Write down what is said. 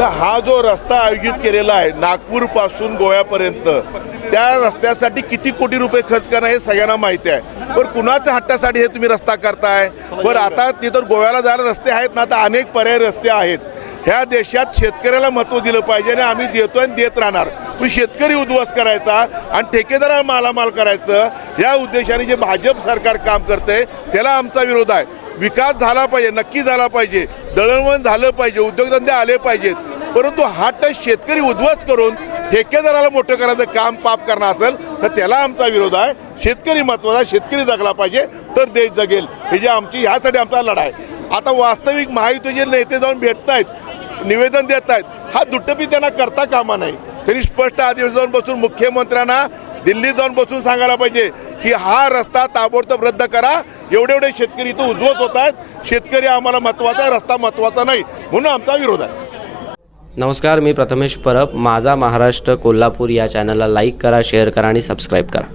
तर हा जो रस्ता आयोजित केलेला आहे नागपूरपासून गोव्यापर्यंत, त्या रस्त्यासाठी किती कोटी रुपये खर्च करणं हे सगळ्यांना माहिती आहे. पण कुणाच्या हट्टासाठी हे तुम्ही रस्ता करताय? बरं, आता तिथं गोव्याला जायला रस्ते आहेत ना, तर अनेक पर्याय रस्ते आहेत. ह्या देशात शेतकऱ्याला महत्त्व दिलं पाहिजे आणि आम्ही देतोय आणि देत राहणार. पण शेतकरी उद्ध्वस्त करायचा आणि ठेकेदाराला मालामाल करायचं या उद्देशाने जे भाजप सरकार काम करते त्याला आमचा विरोध आहे. विकास झाला पाहिजे, नक्की झाला पाहिजे, दळणवळण झालं पाहिजे, उद्योगधंदे आले पाहिजेत, परंतु हा टच शेतकरी उद्ध्वस्त करून ठेकेदाराला मोठं करायचं काम पाप करणं असेल तर त्याला आमचा विरोध आहे. शेतकरी महत्त्वाचा, शेतकरी जगला पाहिजे तर देश जगेल, हे जे आमची ह्यासाठी आमचा लढा आहे. आता वास्तविक महायुतीचे नेते जाऊन भेटतायत, निवेदन देत आहेत, हा दुट्टपी त्यांना करता कामा नाही. त्यांनी स्पष्ट आदेश जाऊन बसून मुख्यमंत्र्यांना दिल्लीत जाऊन बसून सांगायला पाहिजे की हा रस्ता ताबडतोब रद्द करा. एवढे शेतकरी इथं उद्ध्वस्त होत आहेत. शेतकरी आम्हाला महत्त्वाचा आहे, रस्ता महत्त्वाचा नाही, म्हणून आमचा विरोध आहे. नमस्कार, मी प्रथमेश परब. माझा महाराष्ट्र कोल्हापूर या चॅनलला लाईक करा, शेअर करा आणि सबस्क्राईब करा.